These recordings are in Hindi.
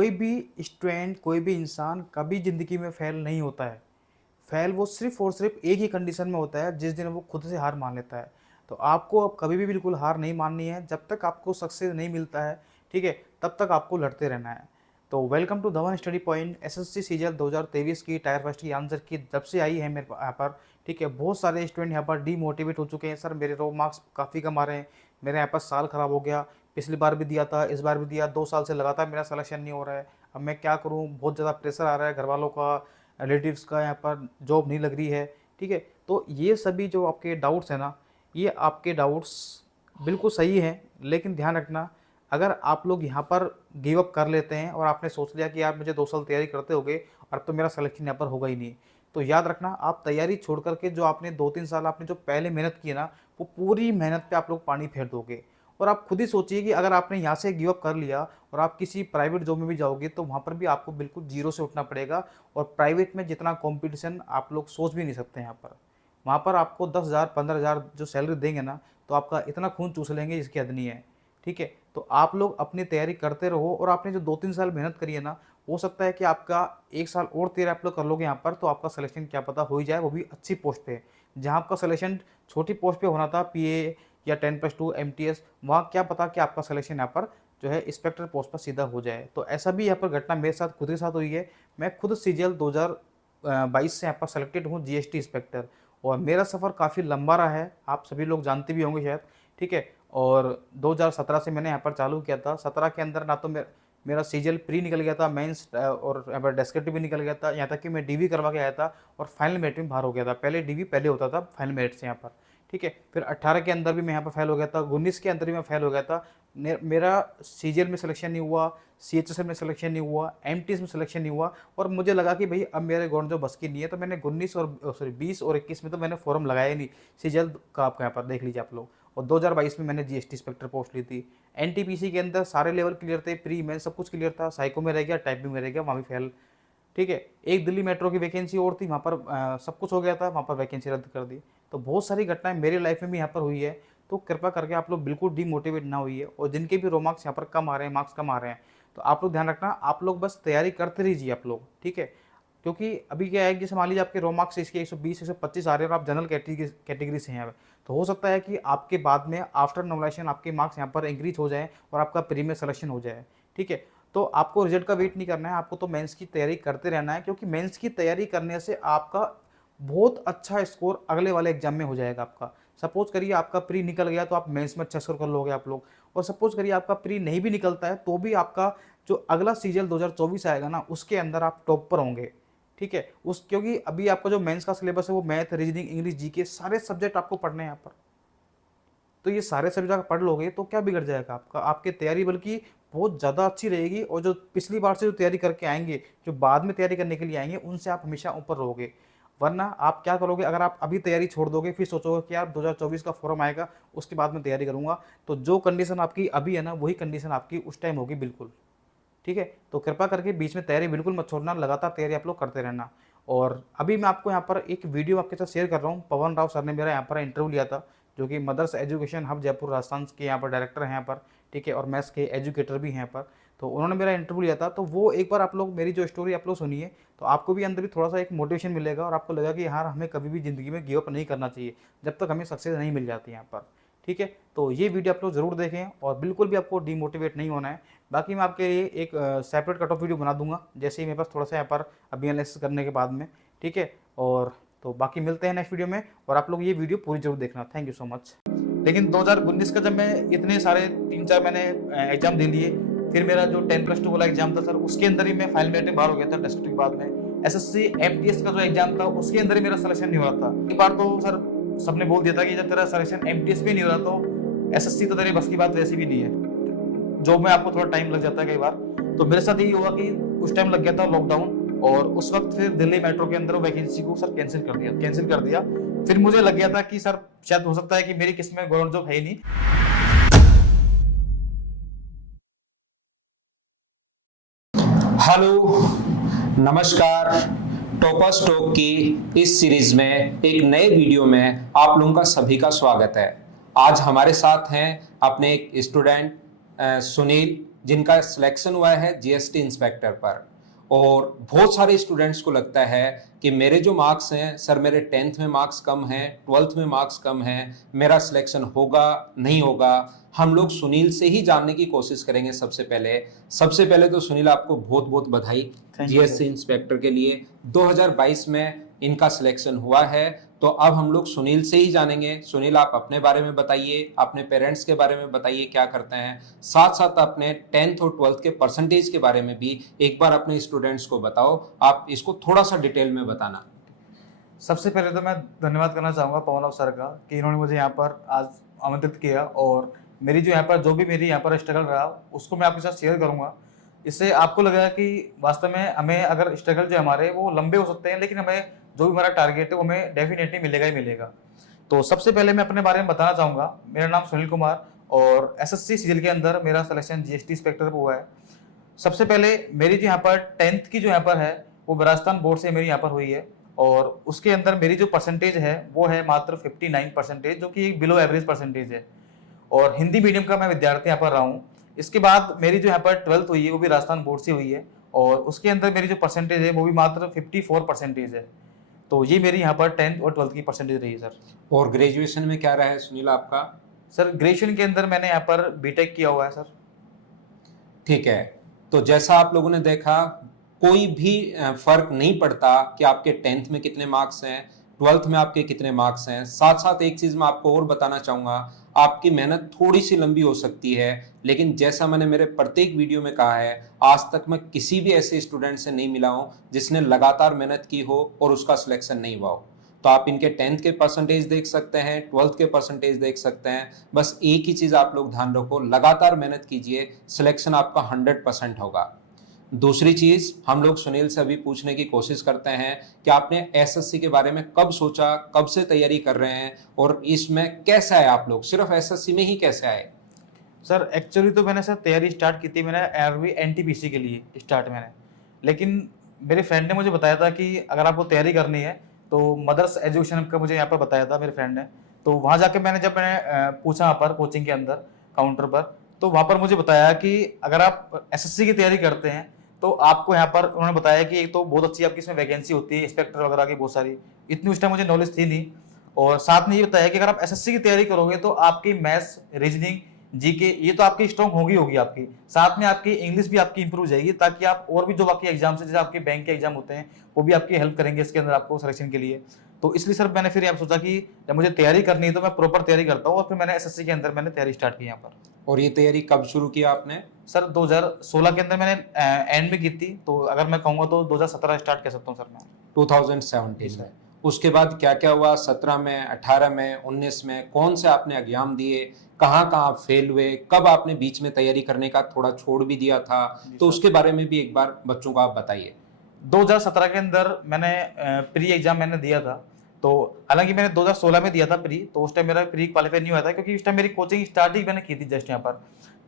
कोई भी स्टूडेंट, कोई भी इंसान कभी ज़िंदगी में फेल नहीं होता है। फेल वो सिर्फ़ और सिर्फ़ एक ही कंडीशन में होता है, जिस दिन वो खुद से हार मान लेता है। तो आपको अब कभी भी बिल्कुल हार नहीं माननी है, जब तक आपको सक्सेस नहीं मिलता है, ठीक है? तब तक आपको लड़ते रहना है। तो welcome to Dhawan study point. SSC CGL 2023 की टायर फर्स्ट की आंसर की जब से आई है मेरे यहाँ पर, ठीक है? बहुत सारे स्टूडेंट यहाँ पर डीमोटिवेट हो चुके हैं। सर मेरे रो मार्क्स काफ़ी कम आ रहे हैं, मेरे यहाँ पर साल ख़राब हो गया, पिछली बार भी दिया था, इस बार भी दिया, 2 साल से लगातार मेरा सिलेक्शन नहीं हो रहा है। अब मैं क्या करूँ? बहुत ज़्यादा प्रेशर आ रहा है घरवालों का, रिलेटिव्स का, यहाँ पर जॉब नहीं लग रही है, ठीक है? तो ये सभी जो आपके डाउट्स हैं ना, ये आपके डाउट्स बिल्कुल सही हैं, लेकिन ध्यान रखना, अगर आप लोग यहाँ पर गिव अप कर लेते हैं और आपने सोच लिया कि यार मुझे 2 साल तैयारी करते हो गए और अब तो मेरा सिलेक्शन यहाँ पर होगा ही नहीं, तो याद रखना, आप तैयारी छोड़ कर के जो आपने 2-3 साल आपने जो पहले मेहनत की है ना, वो पूरी मेहनत पे आप लोग पानी फेर दोगे। और आप खुद ही सोचिए कि अगर आपने यहाँ से गिव अप कर लिया और आप किसी प्राइवेट जॉब में भी जाओगे, तो वहाँ पर भी आपको बिल्कुल ज़ीरो से उठना पड़ेगा। और प्राइवेट में जितना कॉम्पिटिशन आप लोग सोच भी नहीं सकते। यहाँ पर वहाँ पर आपको 10,000 15,000 जो सैलरी देंगे ना, तो आपका इतना खून चूस लेंगे जिसकी हद नहीं है, ठीक है? तो आप लोग अपनी तैयारी करते रहो, और आपने जो 2-3 साल मेहनत करी है ना, हो सकता है कि आपका 1 साल और तैयारी आप लोग कर लोगे यहाँ पर, तो आपका सिलेक्शन क्या पता हो ही जाए, वो भी अच्छी पोस्ट पे। जहाँ आपका सिलेक्शन छोटी पोस्ट पे होना था, पीए या 10+2 एमटीएस, वहाँ क्या पता कि आपका सिलेक्शन यहाँ पर जो है इंस्पेक्टर पोस्ट पर सीधा हो जाए। तो ऐसा भी यहाँ पर घटना मेरे साथ खुद के साथ हुई है। मैं खुद सीजीएल 2022 से यहाँ पर सेलेक्टेड हूँ जीएसटी इंस्पेक्टर, और मेरा सफ़र काफ़ी लंबा रहा है, आप सभी लोग जानते भी होंगे शायद, ठीक है? और 2017 से मैंने यहाँ पर चालू किया था। 17 के अंदर ना तो मेरा सीजीएल प्री निकल गया था, मेंस और यहाँ पर डेस्क्रिप्टिव भी निकल गया था, यहाँ तक कि मैं डीवी करवा के आया था और फाइनल मेरिट में बाहर हो गया था। पहले डीवी पहले होता था फाइनल मेरिट से यहाँ पर, ठीक है? फिर 18 के अंदर भी मैं यहाँ पर फेल हो गया था, 19 के अंदर भी मैं फेल हो गया था। मेरा सीजीएल में सिलेक्शन नहीं हुआ, सीएचएसएल में सिलेक्शन नहीं हुआ, एमटीएस में सिलेक्शन नहीं हुआ, और मुझे लगा कि भाई अब मेरे गवर्नमेंट जॉब बस की नहीं है, तो मैंने 19 और 20 और 21 में तो मैंने फॉर्म लगाया ही नहीं सीजीएल का। आपका यहाँ पर देख लीजिए आप लोग। और 2022 में मैंने जीएसटी इंस्पेक्टर पोस्ट ली थी। एनटीपीसी के अंदर सारे लेवल क्लियर थे, प्री मेंस सब कुछ क्लियर था, साइको में रह गया, टाइपिंग में रह गया, वहाँ भी फेल, ठीक है? एक दिल्ली मेट्रो की वैकेंसी और थी, वहाँ पर सब कुछ हो गया था, वहाँ पर वैकेंसी रद्द कर दी। तो बहुत सारी घटनाएं मेरी लाइफ में भी यहाँ पर हुई है। तो कृपया करके आप लोग बिल्कुल डीमोटिवेट ना होइए, और जिनके भी रो मार्क्स यहाँ पर कम आ रहे हैं, मार्क्स कम आ रहे हैं, तो आप लोग ध्यान रखना, आप लोग बस तैयारी करते रहिए आप लोग, ठीक है? क्योंकि अभी क्या है कि जैसे मान लीजिए आपके रो मार्क्स इसके 120 125 आ रहे हैं और आप जनरल कैटेगरी से हैं, तो हो सकता है कि आपके बाद में आफ्टर नॉमिनेशन आपके मार्क्स यहाँ पर इंक्रीज हो जाए और आपका प्री में सिलेक्शन हो जाए, ठीक है? तो आपको रिजल्ट का वेट नहीं करना है, आपको तो मेंस की तैयारी करते रहना है, क्योंकि मेंस की तैयारी करने से आपका बहुत अच्छा स्कोर अगले वाले एग्जाम में हो जाएगा आपका। सपोज करिए आपका प्री निकल गया, तो आप मेंस में अच्छा स्कोर कर लोगे आप लोग। और सपोज करिए आपका प्री नहीं भी निकलता है, तो भी आपका जो अगला सीजीएल 2024 आएगा ना, उसके अंदर आप टॉप पर होंगे, ठीक है? क्योंकि अभी आपका जो मेंस का सिलेबस है वो मैथ, रीजनिंग, इंग्लिश, जीके सारे सब्जेक्ट आपको पढ़ने हैं यहाँ पर। तो ये सारे सब्जेक्ट आप पढ़ लोगे तो क्या बिगड़ जाएगा आपका? आपकी तैयारी बल्कि बहुत ज़्यादा अच्छी रहेगी, और जो पिछली बार से जो तैयारी करके आएंगे, जो बाद में तैयारी करने के लिए आएंगे, उनसे आप हमेशा ऊपर रहोगे। वरना आप क्या करोगे, अगर आप अभी तैयारी छोड़ दोगे, फिर सोचोगे कि यार 2024 का फॉर्म आएगा, उसके बाद मैं तैयारी करूंगा, तो जो कंडीशन आपकी अभी है ना, वही कंडीशन आपकी उस टाइम होगी बिल्कुल, ठीक है? तो कृपा करके बीच में तैयारी बिल्कुल मत छोड़ना, लगातार तैयारी आप लोग करते रहना। और अभी मैं आपको यहाँ पर एक वीडियो आपके साथ शेयर कर रहा हूँ। पवन राव सर ने मेरा यहाँ पर इंटरव्यू लिया था, जो कि mother's education hub Jaipur Rajasthan के यहाँ पर डायरेक्टर हैं यहाँ पर, ठीक है? और मैथ्स के एजुकेटर भी हैं यहाँ पर। तो उन्होंने मेरा इंटरव्यू लिया था, तो वो एक बार आप लोग मेरी जो स्टोरी आप लोग सुनिए, तो आपको भी अंदर भी थोड़ा सा एक मोटिवेशन मिलेगा, और आपको लगेगा कि यार हमें कभी भी ज़िंदगी में गिव अप नहीं करना चाहिए, जब तक हमें सक्सेस नहीं मिल जाती यहाँ पर, ठीक है? तो ये वीडियो आप लोग ज़रूर देखें, और बिल्कुल भी आपको डीमोटिवेट नहीं होना है। बाकी मैं आपके लिए एक सेपरेट कट ऑफ वीडियो बना दूंगा, जैसे ही मेरे पास थोड़ा सा यहाँ पर अभी एनालिसिस करने के बाद में, ठीक है? और तो बाकी मिलते हैं नेक्स्ट वीडियो में, और आप लोग ये वीडियो पूरी जरूर देखना। Thank you so much. लेकिन 2019 का जब मैं इतने सारे 3-4 मैंने एग्जाम दे लिए, फिर मेरा जो 10+2 वाला एग्जाम था सर, उसके अंदर ही मैं फाइनल मेरिट में बाहर हो गया था डिस्ट्रिक्ट के बाद में। एसएससी एमटीएस का जो एग्जाम था, उसके अंदर ही मेरा सिलेक्शन नहीं हो रहा था। एक बार तो सर सबने बोल दिया था कि जब तेरा सिलेक्शन एमटीएस में नहीं हो रहा, तो एसएससी तो तेरे बस की बात वैसी भी नहीं है, जॉब में आपको थोड़ा टाइम लग जाता है कई बार। तो मेरे साथ यही हुआ कि उस टाइम लग गया था लॉकडाउन, और उस वक्त फिर दिल्ली मेट्रो के अंदर वैकेंसी को सर कैंसिल कर दिया। फिर मुझे लग गया था कि सर शायद हो सकता है कि मेरी किस्म में गवर्नमेंट जॉब है ही नहीं। हेलो, नमस्कार। टॉपर्स टॉक की इस सीरीज में एक नए वीडियो में आप लोगों का सभी का स्वागत है। आज हमारे साथ हैं अपने एक स्टूडेंट सुनील, जिनका सिलेक्शन हुआ है जीएसटी इंस्पेक्टर पर। और बहुत सारे स्टूडेंट्स को लगता है कि मेरे जो मार्क्स हैं सर, मेरे 10th में मार्क्स कम हैं, 12th में मार्क्स कम हैं, मेरा सिलेक्शन होगा नहीं होगा। हम लोग सुनील से ही जानने की कोशिश करेंगे। सबसे पहले तो सुनील, आपको बहुत बहुत बधाई जीएसटी इंस्पेक्टर के लिए। 2022 में इनका सिलेक्शन हुआ है। तो अब हम लोग सुनील से ही जानेंगे। सुनील, आप अपने बारे में बताइए, अपने पेरेंट्स के बारे में बताइए क्या करते हैं, साथ साथ अपने 10th और 12th के परसेंटेज के बारे में भी एक बार अपने स्टूडेंट्स को बताओ। आप इसको थोड़ा सा डिटेल में बताना। सबसे पहले तो मैं धन्यवाद करना चाहूँगा पवन सर का कि इन्होंने मुझे यहाँ पर आज आमंत्रित किया, और मेरी जो यहाँ पर जो भी मेरी यहाँ पर स्ट्रगल रहा उसको मैं आपके साथ शेयर करूँगा। इससे आपको लगेगा कि वास्तव में हमें अगर स्ट्रगल जो हमारे वो लंबे हो सकते हैं, लेकिन हमें जो भी हमारा टारगेट है वो हमें डेफिनेटली मिलेगा ही मिलेगा। तो सबसे पहले मैं अपने बारे में बताना चाहूँगा। मेरा नाम सुनील कुमार, और एसएससी सीजीएल के अंदर मेरा सिलेक्शन जीएसटी इंस्पेक्टर पर हुआ है। सबसे पहले मेरी जो यहाँ पर 10th की जो यहाँ पर है वो राजस्थान बोर्ड से मेरी यहाँ पर हुई है, और उसके अंदर मेरी जो परसेंटेज है वो है मात्र 59%, जो कि एक बिलो एवरेज परसेंटेज है। और हिंदी मीडियम का मैं विद्यार्थी यहाँ पर रहा हूँ। इसके बाद मेरी जो यहाँ पर 12th हुई है वो भी राजस्थान बोर्ड से हुई है, और उसके अंदर मेरी जो परसेंटेज है वो भी मात्र 54% है। तो ये मेरी यहाँ पर 10th और 12th की परसेंटेज रही है सर। और ग्रेजुएशन में क्या रहा है सुनील आपका? सर ग्रेजुएशन के अंदर मैंने यहाँ पर बीटेक किया हुआ है सर। ठीक है। तो जैसा आप लोगों ने देखा, कोई भी फर्क नहीं पड़ता कि आपके 10th में कितने मार्क्स हैं, 12th में आपके कितने मार्क्स हैं। साथ साथ एक चीज मैं आपको और बताना चाहूंगा, आपकी मेहनत थोड़ी सी लंबी हो सकती है, लेकिन जैसा मैंने मेरे प्रत्येक वीडियो में कहा है, आज तक मैं किसी भी ऐसे स्टूडेंट से नहीं मिला हूं जिसने लगातार मेहनत की हो और उसका सिलेक्शन नहीं हुआ हो। तो आप इनके 10th के परसेंटेज देख सकते हैं, 12th के परसेंटेज देख सकते हैं। बस एक ही चीज आप लोग ध्यान रखो, लगातार मेहनत कीजिए, सिलेक्शन आपका 100% होगा। दूसरी चीज हम लोग सुनील से अभी पूछने की कोशिश करते हैं कि आपने एसएससी के बारे में कब सोचा, कब से तैयारी कर रहे हैं, और इसमें कैसे आए आप लोग, सिर्फ एसएससी में ही कैसे आए? सर एक्चुअली तो मैंने सर तैयारी स्टार्ट की थी, मैंने आरआरबी एनटीपीसी के लिए स्टार्ट मैंने, लेकिन मेरे फ्रेंड ने मुझे बताया था कि अगर आपको तैयारी करनी है तो मदर्स एजुकेशन का मुझे यहाँ पर बताया था मेरे फ्रेंड ने। तो वहाँ जाके जब मैंने पूछा वहाँ पर कोचिंग के अंदर काउंटर पर, तो वहाँ पर मुझे बताया कि अगर आप एसएससी की तैयारी करते हैं तो आपको यहाँ पर उन्होंने बताया कि एक तो बहुत अच्छी आपकी इसमें वैकेंसी होती है, इंस्पेक्टर वगैरह की बहुत सारी, इतनी उस टाइम मुझे नॉलेज थी नहीं। और साथ में ये बताया कि अगर आप एसएससी की तैयारी करोगे तो आपकी मैथ्स, रीजनिंग, जीके ये तो आपकी स्ट्रॉन्ग होगी आपकी, साथ में आपकी इंग्लिश भी आपकी इंप्रूव जाएगी, ताकि आप और भी जो बाकी एग्जाम है जैसे आपके बैंक के एग्जाम होते हैं वो भी आपकी हेल्प करेंगे इसके अंदर आपको सिलेक्शन के लिए। तो इसलिए सर मैंने फिर यहाँ सोचा कि जब मुझे तैयारी करनी है तो मैं प्रॉपर तैयारी करता हूँ, और फिर मैंने एसएससी के अंदर मैंने तैयारी स्टार्ट की यहाँ पर। और ये तैयारी कब शुरू किया आपने? सर 2016 के अंदर मैंने एंड में की थी, तो अगर मैं कहूँगा तो 2017 स्टार्ट कर सकता हूँ सर मैं। 2017 में। उसके बाद क्या क्या हुआ? 17 में, 18 में, 19 में कौन से आपने एग्जाम दिए, कहाँ कहाँ आप फेल हुए, कब आपने बीच में तैयारी करने का थोड़ा छोड़ भी दिया था? तो उसके बारे में भी एक बार बच्चों को आप बताइए। 2017 के अंदर मैंने प्री एग्जाम मैंने दिया था। तो हालांकि मैंने 2016 में दिया था प्री, तो उस टाइम मेरा प्री क्वालिफाई नहीं हुआ था क्योंकि उस टाइम मेरी कोचिंग स्टार्ट ही मैंने की थी जस्ट यहाँ पर।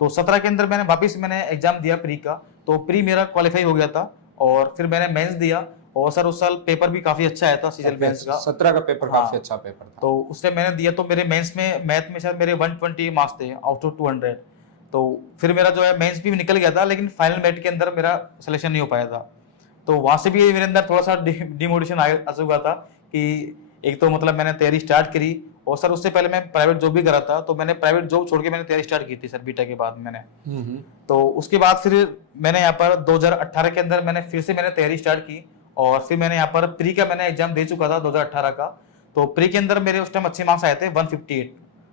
तो 17 के अंदर मैंने वापस एग्जाम दिया प्री का, तो प्री मेरा क्वालिफाई हो गया था, और फिर मैंने मेंस दिया, और सर उस साल पेपर भी काफी अच्छा आया था सीजल मेंस का। 17 का पेपर काफी अच्छा पेपर था। तो उससे मैंने दिया, तो मेरे मेंस में मैथ में शायद मेरे 120 मार्क्स थे आउट ऑफ 200। तो फिर मेरा जो है मेंस भी निकल गया था, लेकिन फाइनल मेरिट के अंदर मेरा सिलेक्शन नहीं हो पाया था। तो वहां से भी मेरे अंदर थोड़ा सा डिमोटिवेशन आ चुका था कि एक तो मैंने तैयारी स्टार्ट करी, और सर उससे पहले मैं प्राइवेट जॉब भी करा था, तो मैंने प्राइवेट जॉब छोड़ के मैंने तैयारी स्टार्ट की थी सर बीटेक के बाद मैंने। तो उसके बाद फिर मैंने यहाँ पर 2018 के अंदर मैंने फिर से तैयारी स्टार्ट की, और फिर मैंने यहाँ पर प्री का मैंने एग्जाम दे चुका था 2018 का। तो प्री के अंदर मेरे उस टाइम अच्छे मार्क्स आए थे 158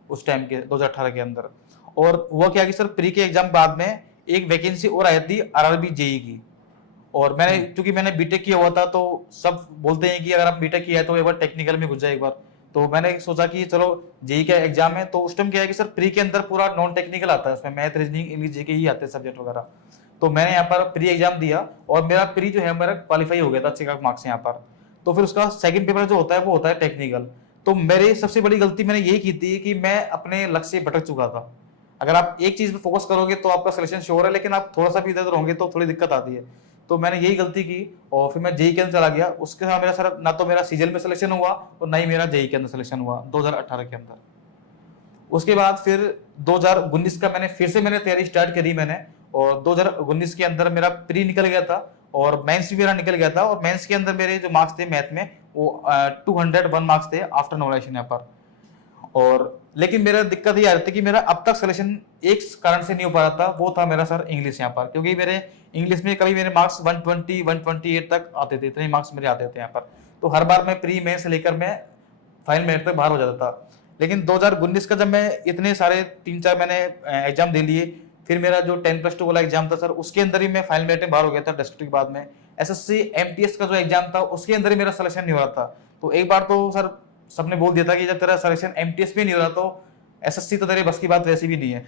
उस टाइम के 2018 के अंदर। और हुआ क्या कि सर प्री के एग्जाम बाद में एक वैकेंसी और आई थी आरआरबी जेई की, और मैंने क्योंकि मैंने बीटेक किया हुआ था तो सब बोलते हैं कि अगर आप बीटेक किया है तो एक बार टेक्निकल में घुस जाए एक बार। तो मैंने सोचा कि चलो जेई का एग्जाम है, तो उस टाइम क्या है कि सर प्री के अंदर पूरा नॉन टेक्निकल आता है, उसमें मैथ, रीजनिंग, इंग्लिश, जीके ही आते हैं सब्जेक्ट वगैरह। तो मैंने यहाँ पर प्री एग्जाम दिया, और मेरा प्री जो है मेरा क्वालिफाई हो गया था अच्छे मार्क्स यहाँ पर। तो फिर उसका सेकंड पेपर जो होता है वो होता है टेक्निकल। तो मेरी सबसे बड़ी गलती मैंने यही की थी कि मैं अपने लक्ष्य से भटक चुका था। अगर आप एक चीज पे फोकस करोगे तो आपका सिलेक्शन श्योर है, लेकिन आप थोड़ा सा भी इधर उधर होंगे तो थोड़ी दिक्कत आती है। तो मैंने यही गलती की, और फिर मैं जेई के अंदर चला गया। उसके साथ मेरा सर ना तो मेरा सीजल में सिलेक्शन हुआ और ना ही मेरा जेई के अंदर सिलेक्शन हुआ 2018 के अंदर। उसके बाद फिर 2019 का मैंने फिर से तैयारी स्टार्ट करी मैंने, और 2019 के अंदर मेरा प्री निकल गया था और मेंस भी मेरा निकल गया था। और मेंस के अंदर मेरे जो मार्क्स थे मैथ में वो 201 मार्क्स थे आफ्टर नॉर्मलाइजेशन यहाँ पर। और लेकिन मेरा दिक्कत ये आ रही थी कि मेरा अब तक सिलेक्शन एक कारण से नहीं हो पा रहा था, वो था मेरा सर इंग्लिश यहाँ पर, क्योंकि मेरे इंग्लिश में कभी मेरे मार्क्स 120 128 तक आते थे, इतने मार्क्स मेरे आते थे यहाँ पर। तो हर बार मैं प्री में से लेकर मैं फाइनल मेरिट तक बाहर हो जाता था। लेकिन 2019 का जब मैं इतने सारे 3-4 मैंने एग्जाम दे लिए, फिर मेरा जो 10+2 वाला एग्जाम था सर, उसके अंदर ही मैं फाइनल मेरिट में बाहर हो गया था डिस्ट्रिक्ट के बाद में। एसएससी एमटीएस का जो एग्जाम था उसके अंदर ही मेरा सिलेक्शन नहीं हो रहा था। तो एक बार तो सर सबने बोल दिया था कि जब तेरा सिलेक्शन एमटीएस में नहीं हो रहा तो एसएससी तो तेरे बस की बात वैसी भी नहीं है।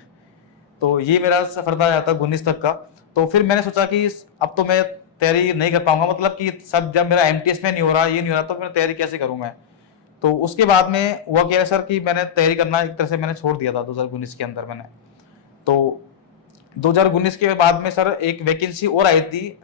तो ये मेरा सफर था यहाँ तक 19 तक का। तो फिर मैंने सोचा कि अब तो मैं तैयारी नहीं कर पाऊंगा, मतलब कि सब जब मेरा एमटीएस में नहीं हो रहा, ये नहीं हो रहा, तो फिर तैयारी कैसे करूं मैं। तो उसके बाद में हुआ क्या सर कि मैंने तैयारी करना एक तरह से मैंने छोड़ दिया था 2019 के अंदर मैंने। तो 2019 के बाद में सर एक वैकेंसी और आई थी,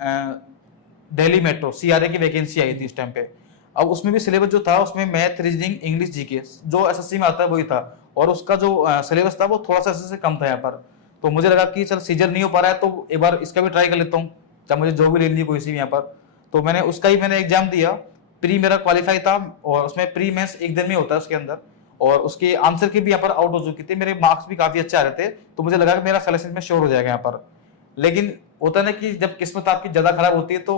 दिल्ली मेट्रो सीआरए की वैकेंसी आई थी इस टाइम पे। अब उसमें भी सिलेबस जो था उसमें मैथ, रीजनिंग, इंग्लिश, जीके जो एसएससी में आता है वही था, और उसका जो सिलेबस था वो थोड़ा सा एसएससी से कम था यहाँ पर। तो मुझे लगा कि चल सीजन नहीं हो पा रहा है तो एक बार इसका भी ट्राई कर लेता हूँ, जब मुझे जॉब भी ले ली कोई सी भी यहाँ पर। तो मैंने उसका ही मैंने एग्जाम दिया। प्री मेरा क्वालिफाई था और उसमें प्री मेंस एक दिन में होता है उसके अंदर, और उसके आंसर की भी यहाँ पर आउट हो चुकी थी, मेरे मार्क्स भी काफी अच्छे आ रहे थे। तो मुझे लगा कि मेरा सिलेक्शन में श्योर हो जाएगा यहाँ पर। लेकिन होता है ना कि जब किस्मत आपकी ज्यादा खराब होती है तो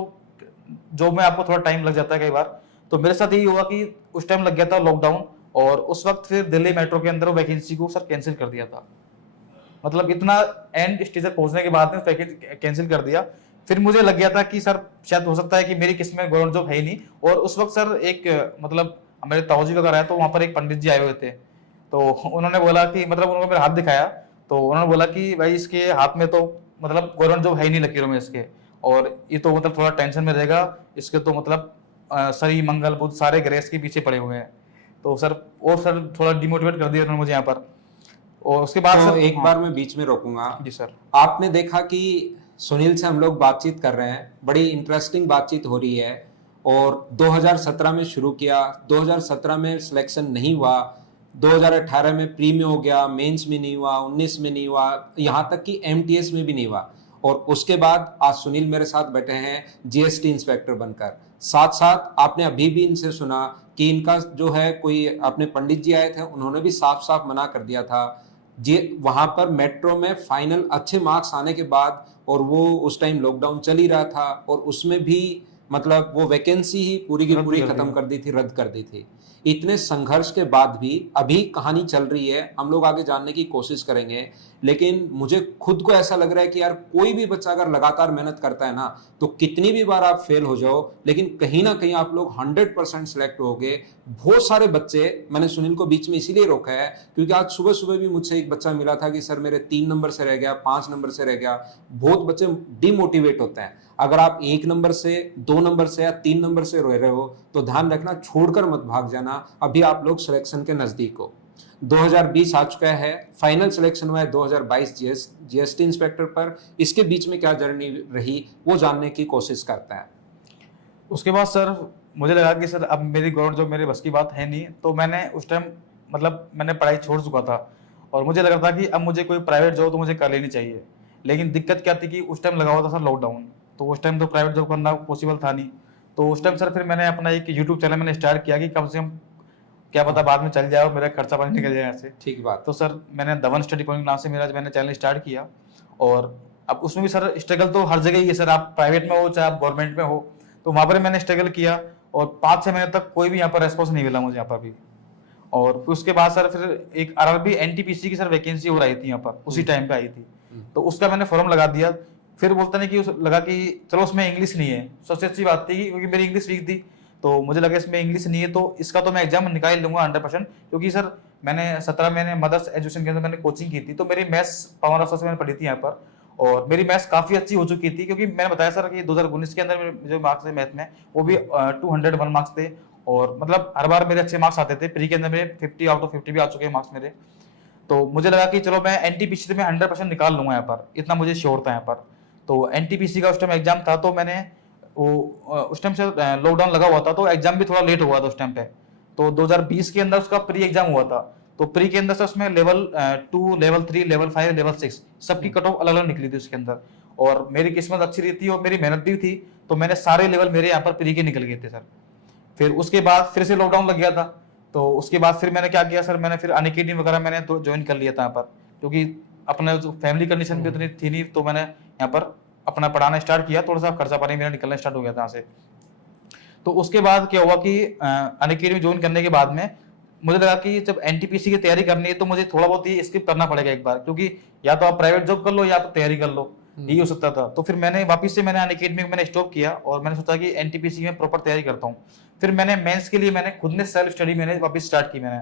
जॉब में आपको थोड़ा टाइम लग जाता है कई बार। तो मेरे साथ यही हुआ कि उस टाइम लग गया था लॉकडाउन, और उस वक्त फिर दिल्ली मेट्रो के अंदर वैकेंसी को सर कैंसिल कर दिया था। मतलब इतना एंड स्टेज तक पहुंचने के बाद में कैंसिल कर दिया। फिर मुझे लग गया था कि सर शायद हो सकता है कि मेरी किस्मत में गवर्नमेंट जॉब है ही नहीं। और उस वक्त सर एक मतलब मेरे ताऊजी वगैरह है, तो वहां पर एक पंडित जी आए हुए थे। तो उन्होंने बोला कि मतलब उन्होंने मेरा हाथ दिखाया, तो उन्होंने बोला कि भाई इसके हाथ में तो मतलब गवर्नमेंट जॉब है ही नहीं लकीरों में इसके, और ये तो मतलब थोड़ा टेंशन में रहेगा, इसके तो मतलब शनि मंगल बुध सारे ग्रह इसके पीछे पड़े हुए हैं। तो सर और सर थोड़ा डिमोटिवेट कर दिया उन्होंने मुझे यहाँ पर। और उसके बाद तो सर एक बार मैं बीच में रोकूंगा। जी सर। आपने देखा कि सुनील से हम लोग बातचीत कर रहे हैं, बड़ी इंटरेस्टिंग बातचीत हो रही है, और 2017 में शुरू किया, 2017 में सिलेक्शन नहीं हुआ, 2018 में प्री में हो गया, मेंस में नहीं हुआ, 19 में नहीं हुआ, यहाँ तक कि एमटीएस में भी नहीं हुआ, और उसके बाद आज सुनील मेरे साथ बैठे हैं जीएसटी इंस्पेक्टर बनकर। साथ साथ आपने अभी भी इनसे सुना कि इनका जो है कोई अपने पंडित जी आए थे, उन्होंने भी साफ साफ मना कर दिया था जी वहां पर मेट्रो में फाइनल अच्छे मार्क्स आने के बाद, और वो उस टाइम लॉकडाउन चल ही रहा था, और उसमें भी मतलब वो वैकेंसी ही पूरी की पूरी खत्म कर दी थी, रद्द कर दी थी। इतने संघर्ष के बाद भी अभी कहानी चल रही है, हम लोग आगे जानने की कोशिश करेंगे। लेकिन मुझे खुद को ऐसा लग रहा है कि यार कोई भी बच्चा अगर लगातार मेहनत करता है ना, तो कितनी भी बार आप फेल हो जाओ, लेकिन कहीं ना कहीं आप लोग 100% सिलेक्ट होगे। बहुत सारे बच्चे, मैंने सुनील को बीच में इसीलिए रोका है क्योंकि आज सुबह सुबह भी मुझसे एक बच्चा मिला था कि सर मेरे 3 नंबर से रह गया, 5 नंबर से रह गया। बहुत बच्चे डिमोटिवेट होते हैं। अगर आप 1 नंबर से, 2 नंबर से या 3 नंबर से रह रहे हो तो ध्यान रखना, छोड़कर मत भाग जाना। अभी आप लोग सिलेक्शन के नजदीक हो। 2020 आ चुका है, फाइनल सिलेक्शन हुआ है 2022 जीएसटी इंस्पेक्टर पर। इसके बीच में क्या जर्नी रही वो जानने की कोशिश करते हैं। उसके बाद सर मुझे लगा कि सर अब मेरी गवर्नमेंट जॉब मेरे बस की बात है नहीं, तो मैंने उस टाइम मतलब मैंने पढ़ाई छोड़ चुका था, और मुझे लग रहा था कि अब मुझे कोई प्राइवेट जॉब तो मुझे कर लेनी चाहिए। लेकिन दिक्कत क्या थी कि उस टाइम लगा हुआ था सर लॉकडाउन, तो उस टाइम तो प्राइवेट जॉब करना पॉसिबल था नहीं। तो उस टाइम सर फिर मैंने अपना एक यूट्यूब चैनल मैंने स्टार्ट किया कि कम से कम क्या पता बाद में चल जाए और मेरा खर्चा पानी निकल जाए यहाँ से। ठीक बात। तो सर मैंने धवन स्टडी पॉइंट नाम से मेरा मैंने चैनल स्टार्ट किया, और अब उसमें भी सर स्ट्रगल तो हर जगह ही है सर, आप प्राइवेट में हो चाहे आप गवर्नमेंट में हो, तो वहाँ पर मैंने स्ट्रगल किया, और 5-6 महीने तक कोई भी यहाँ पर रेस्पॉन्स नहीं मिला मुझे यहाँ पर भी। और फिर उसके बाद सर फिर एक आरआरबी एनटीपीसी की सर वैकेंसी और आई थी यहाँ पर, उसी टाइम पे आई थी, तो उसका मैंने फॉर्म लगा दिया। फिर बोलता नहीं कि लगा कि चलो उसमें इंग्लिश नहीं है, सबसे अच्छी बात थी क्योंकि मेरी इंग्लिश वीक थी, तो मुझे लगा इसमें इंग्लिश नहीं है तो इसका तो मैं एग्जाम निकाल लूंगा 100%। क्योंकि सर मैंने 17 महीने मदर्स एजुकेशन के अंदर मैंने कोचिंग की थी, तो मेरी मैथ्स पावर ऑफ से मैंने पढ़ी थी यहाँ पर, और मेरी मैथ्स काफी अच्छी हो चुकी थी। क्योंकि मैंने बताया सर कि 2019 के अंदर मेरे जो मार्क्स थे मैथ में वो भी 201 मार्क्स थे, और मतलब हर बार मेरे अच्छे मार्क्स आते थे। प्री के अंदर मेरे 50 आउट ऑफ 50 भी आ चुके हैं मार्क्स मेरे। तो मुझे लगा कि चलो मैं एनटीपीसी से मैं 100% निकाल लूंगा यहाँ पर, इतना मुझे श्योर था यहाँ पर। तो एनटीपीसी का उस टाइम एग्जाम था, तो मैंने वो उस टाइम से लॉकडाउन लगा हुआ था, तो एग्जाम भी थोड़ा लेट हुआ था उस टाइम पे। तो 2020 के अंदर उसका प्री एग्जाम हुआ था, तो प्री के अंदर सर उसमें लेवल 2, लेवल 3, लेवल 5, लेवल 6 सबकी कट ऑफ अलग अलग निकली थी उसके अंदर। और मेरी किस्मत अच्छी रही थी और मेरी मेहनत भी थी, तो मैंने सारे लेवल मेरे यहाँ पर प्री के निकल गए थे सर। फिर उसके बाद फिर से लॉकडाउन लग गया था, तो उसके बाद फिर मैंने क्या किया सर, मैंने फिर अनअकैडमी वगैरह मैंने तो ज्वाइन कर लिया था यहाँ पर, क्योंकि अपना जो फैमिली कंडीशन भी उतनी थी नहीं, तो मैंने यहाँ पर अपना पढ़ाना स्टार्ट किया, थोड़ा सा खर्चा पानी मेरा निकलना स्टार्ट हो गया था यहाँ से। तो उसके बाद क्या हुआ कि अनअकैडमी ज्वाइन करने के बाद में मुझे लगा कि जब एनटीपीसी की तैयारी करनी है तो मुझे थोड़ा बहुत ही स्किप करना पड़ेगा एक बार, क्योंकि या तो आप प्राइवेट जॉब कर लो या आप तैयारी कर लो, यही हो सकता था। तो फिर मैंने वापस से मैंने अनअकैडमी मैंने स्टॉप किया और मैंने सोचा कि एनटीपीसी में प्रॉपर तैयारी करता हूँ। फिर मैंने मेंस के लिए मैंने खुद ने सेल्फ स्टडी मैंने वापस स्टार्ट की मैंने,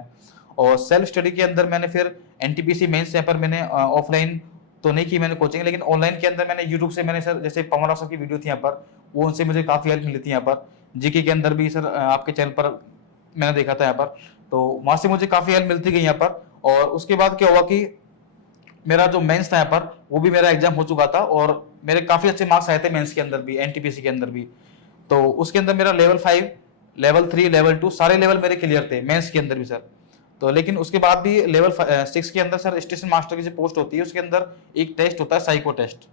और सेल्फ स्टडी के अंदर मैंने फिर एनटीपीसी मेंस यहाँ पर मैंने ऑफलाइन तो नहीं की मैंने कोचिंग, लेकिन ऑनलाइन के अंदर मैंने यूट्यूब से मैंने सर जैसे पवन राव सर की वीडियो थी यहाँ पर, वो उनसे मुझे काफ़ी हेल्प मिली थी यहाँ पर। जीके के अंदर भी सर आपके चैनल पर मैंने देखा था यहाँ पर, तो वहाँ से मुझे काफ़ी हेल्प मिलती गई यहाँ पर। और उसके बाद क्या हुआ कि मेरा जो मेंस था यहाँ पर वो भी मेरा एग्जाम हो चुका था और मेरे काफ़ी अच्छे मार्क्स आए थे मेंस के अंदर भी, एनटीपीसी के अंदर भी। तो उसके अंदर मेरा लेवल 5, लेवल 3, लेवल 2 सारे लेवल मेरे क्लियर थे मेंस के अंदर भी सर। तो लेकिन उसके बाद भी लेवल 6 के अंदर सर स्टेशन मास्टर की जो पोस्ट होती है उसके अंदर एक टेस्ट होता है साइको टेस्ट।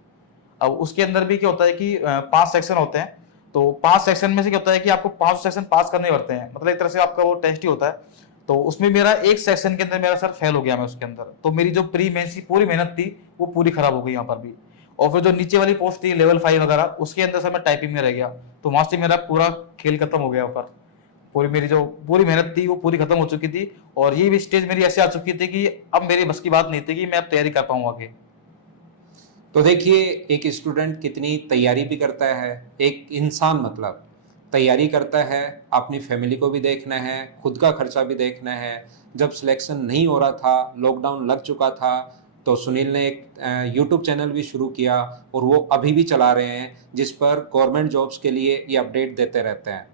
अब उसके अंदर भी क्या होता है कि 5 सेक्शन होते हैं, तो 5 सेक्शन में से क्या होता है कि आपको 5 सेक्शन पास करने पड़ते हैं, मतलब एक तरह से आपका वो टेस्ट ही होता है। तो उसमें मेरा एक सेक्शन के अंदर मेरा सर फेल हो गया मैं उसके अंदर, तो मेरी जो प्री मेंस की पूरी मेहनत थी वो पूरी खराब हो गई यहाँ पर भी। और फिर जो नीचे वाली पोस्ट थी लेवल 5 वगैरह उसके अंदर सर मैं टाइपिंग में रह गया, तो वहां से मेरा पूरा खेल खत्म हो गया ऊपर। पूरी मेरी जो पूरी मेहनत थी वो पूरी खत्म हो चुकी थी, और ये भी स्टेज मेरी ऐसे आ चुकी थी कि अब मेरी बस की बात नहीं थी कि मैं अब तैयारी कर पाऊँ आगे। तो देखिए, एक स्टूडेंट कितनी तैयारी भी करता है, एक इंसान मतलब तैयारी करता है, अपनी फैमिली को भी देखना है, खुद का खर्चा भी देखना है। जब सिलेक्शन नहीं हो रहा था, लॉकडाउन लग चुका था, तो सुनील ने एक यूट्यूब चैनल भी शुरू किया और वो अभी भी चला रहे हैं, जिस पर गवर्नमेंट जॉब्स के लिए ये अपडेट देते रहते हैं।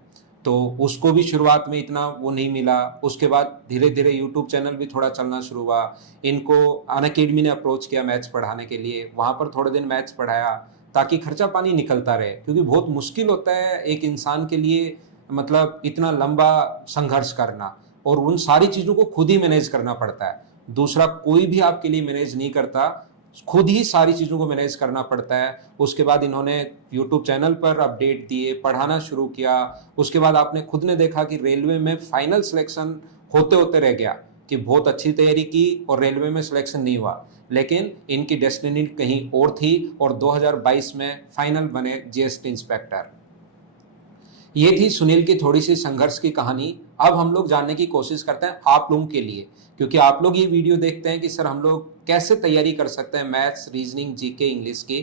तो उसको भी शुरुआत में इतना वो नहीं मिला, उसके बाद धीरे धीरे यूट्यूब चैनल भी थोड़ा चलना शुरू हुआ। इनको अनअकैडमी ने अप्रोच किया मैथ्स पढ़ाने के लिए, वहाँ पर थोड़े दिन मैथ्स पढ़ाया ताकि खर्चा पानी निकलता रहे, क्योंकि बहुत मुश्किल होता है एक इंसान के लिए, मतलब इतना लंबा संघर्ष करना, और उन सारी चीज़ों को खुद ही मैनेज करना पड़ता है। दूसरा कोई भी आपके लिए मैनेज नहीं करता, खुद ही सारी चीज़ों को मैनेज करना पड़ता है। उसके बाद इन्होंने यूट्यूब चैनल पर अपडेट दिए, पढ़ाना शुरू किया। उसके बाद आपने खुद ने देखा कि रेलवे में फाइनल सिलेक्शन होते होते रह गया, कि बहुत अच्छी तैयारी की और रेलवे में सिलेक्शन नहीं हुआ, लेकिन इनकी डेस्टिनी कहीं और थी और 2022 में फाइनल बने जीएसटी इंस्पेक्टर। ये थी सुनील की थोड़ी सी संघर्ष की कहानी। अब हम लोग जानने की कोशिश करते हैं आप लोगों के लिए, क्योंकि आप लोग ये वीडियो देखते हैं कि सर हम लोग कैसे तैयारी कर सकते हैं मैथ्स, रीजनिंग, जीके, इंग्लिश की।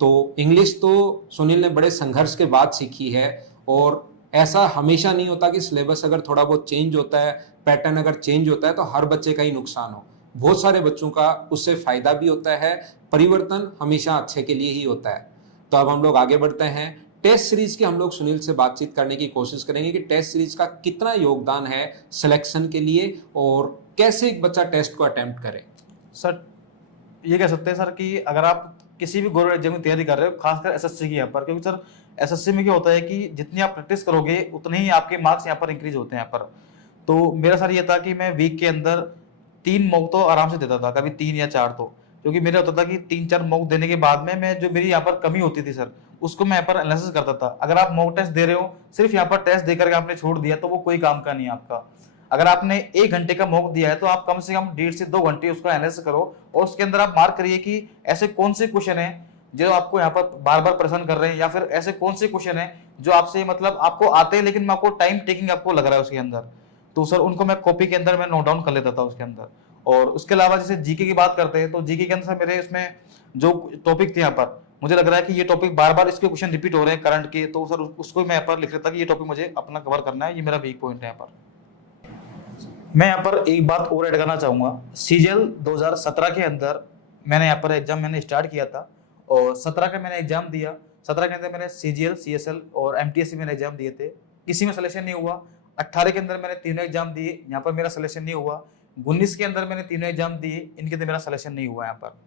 तो इंग्लिश तो सुनील ने बड़े संघर्ष के बाद सीखी है, और ऐसा हमेशा नहीं होता कि सिलेबस अगर थोड़ा बहुत चेंज होता है, पैटर्न अगर चेंज होता है तो हर बच्चे का ही नुकसान हो। बहुत सारे बच्चों का उससे फायदा भी होता है। परिवर्तन हमेशा अच्छे के लिए ही होता है। तो अब हम लोग आगे बढ़ते हैं। टेस्ट सीरीज की हम लोग सुनील से बातचीत करने की कोशिश करेंगे कि टेस्ट सीरीज का कितना योगदान है सिलेक्शन के लिए, और कैसे एक बच्चा टेस्ट को अटेम्प्ट करे। सर ये कह सकते हैं सर कि अगर आप किसी भी गवर्नमेंट एग्जाम की तैयारी कर रहे हो, खासकर एसएससी की यहाँ पर, क्योंकि सर एसएससी में क्या होता है कि जितनी आप प्रैक्टिस करोगे उतने ही आपके मार्क्स यहाँ पर इंक्रीज होते हैं यहाँ पर। तो मेरा सर ये था कि मैं वीक के अंदर 3 मॉक तो आराम से देता था, कभी 3 या 4, तो क्योंकि मेरा होता था कि 3-4 मॉक देने के बाद में मैं जो मेरी यहाँ पर कमी होती थी सर उसको मैं यहाँ पर एनालिसिस करता था। अगर आप मॉक टेस्ट दे रहे हो, सिर्फ यहाँ पर टेस्ट देकर आपने छोड़ दिया तो वो कोई काम का नहीं है आपका। अगर आपने 1 घंटे का मॉक दिया है तो आप कम से कम 1.5 से 2 घंटे उसका एनालिसिस करो, और उसके अंदर आप मार्क करिए कि ऐसे कौन से क्वेश्चन है जो आपको यहाँ पर बार बार परेशान कर रहे हैं, या फिर ऐसे कौन से क्वेश्चन है जो आपसे मतलब आपको आते हैं लेकिन आपको टाइम टेकिंग आपको लग रहा है उसके अंदर। तो सर उनको मैं कॉपी के अंदर मैं नोट डाउन कर लेता था उसके अंदर। और उसके अलावा जैसे जीके की बात करते हैं तो जीके के अंदर मेरे इसमें जो टॉपिक थे यहाँ पर मुझे लग रहा है कि ये टॉपिक बार बार इसके क्वेश्चन रिपीट हो रहे हैं करंट के, तो सर उसको मैं यहाँ पर लिख लेता कि ये टॉपिक मुझे अपना कवर करना है, ये मेरा वीक पॉइंट है यहाँ पर। मैं यहाँ पर एक बात और ऐड करना चाहूँगा। सीजीएल 2017 के अंदर मैंने यहाँ पर एग्जाम मैंने स्टार्ट किया था, और 17 का मैंने एग्जाम दिया। 17 के अंदर मैंने सीजीएल, सीएसएल और एमटीएससी मैंने एग्जाम दिए थे, किसी में सिलेक्शन नहीं हुआ। 18 के अंदर मैंने तीनों एग्जाम दिए, यहाँ पर मेरा सिलेक्शन नहीं हुआ। 19 के अंदर मैंने तीनों एग्जाम दिए, इनके अंदर मेरा सिलेक्शन नहीं हुआ यहाँ पर।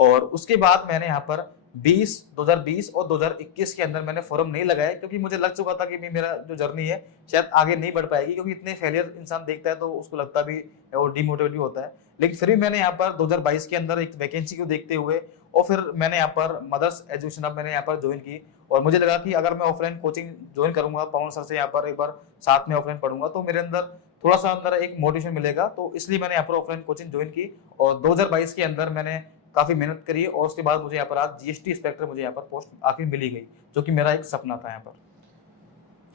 और उसके बाद मैंने यहाँ पर 2020 और 2021 के अंदर मैंने फॉर्म नहीं लगाया, क्योंकि मुझे लग चुका था कि मेरा जो जर्नी है शायद आगे नहीं बढ़ पाएगी, क्योंकि इतने फेलियर इंसान देखता है तो उसको लगता भी और डिमोटिवेट भी होता है। लेकिन फिर भी मैंने यहाँ पर 2022 के अंदर एक वैकेंसी को देखते हुए और फिर मैंने यहाँ पर मदर्स एजुकेशन हब मैंने यहाँ पर ज्वाइन की, और मुझे लगा कि अगर मैं ऑफलाइन कोचिंग ज्वाइन करूंगा, पवन सर से यहाँ पर एक बार साथ में ऑफलाइन पढ़ूंगा, तो मेरे अंदर थोड़ा सा अंदर एक मोटिवेशन मिलेगा। तो इसलिए मैंने यहाँ पर ऑफलाइन कोचिंग ज्वाइन की और 2022 के अंदर मैंने काफी मेहनत करी और उसके बाद मुझे यहाँ पर आज जीएसटी इंस्पेक्टर मुझे यहाँ पर पोस्ट आखिर मिली गई, जो कि मेरा एक सपना था यहाँ पर।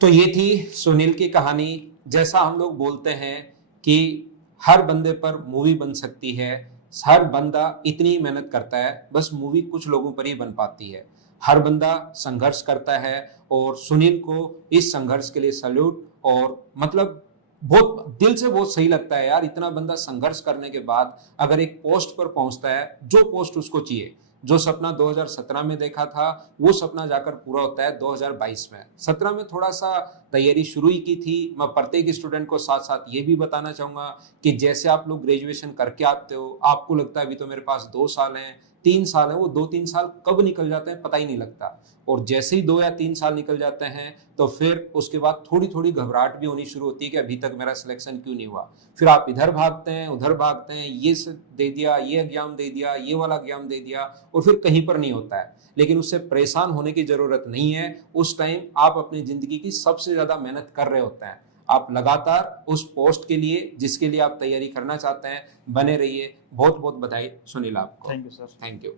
तो ये थी सुनील की कहानी। जैसा हम लोग बोलते हैं कि हर बंदे पर मूवी बन सकती है, हर बंदा इतनी मेहनत करता है, बस मूवी कुछ लोगों पर ही बन पाती है। हर बंदा संघर्ष करता है और सुनील को इस संघर्ष के लिए सैल्यूट। और मतलब बहुत दिल से बहुत सही लगता है यार, इतना बंदा संघर्ष करने के बाद अगर एक पोस्ट पर पहुंचता है, जो पोस्ट उसको चाहिए, जो सपना 2017 में देखा था वो सपना जाकर पूरा होता है 2022 में। 17 में थोड़ा सा तैयारी शुरू ही की थी। मैं प्रत्येक स्टूडेंट को साथ साथ ये भी बताना चाहूंगा कि जैसे आप लोग ग्रेजुएशन करके आते हो, आपको लगता है अभी तो मेरे पास 2 साल हैं, 3 साल है, वो 2-3 साल कब निकल जाते हैं पता ही नहीं लगता। और जैसे ही 2 या 3 साल निकल जाते हैं तो फिर उसके बाद थोड़ी थोड़ी घबराहट भी होनी शुरू होती है कि अभी तक मेरा सिलेक्शन क्यों नहीं हुआ। फिर आप इधर भागते हैं, उधर भागते हैं, ये दे दिया, ये एग्जाम दे दिया, ये वाला एग्जाम दे दिया, और फिर कहीं पर नहीं होता है। लेकिन उससे परेशान होने की जरूरत नहीं है। उस टाइम आप अपनी जिंदगी की सबसे ज्यादा मेहनत कर रहे होते हैं। आप लगातार उस पोस्ट के लिए जिसके लिए आप तैयारी करना चाहते हैं बने रहिए। बहुत बहुत बधाई सुनील आपको। Thank you sir. Thank you.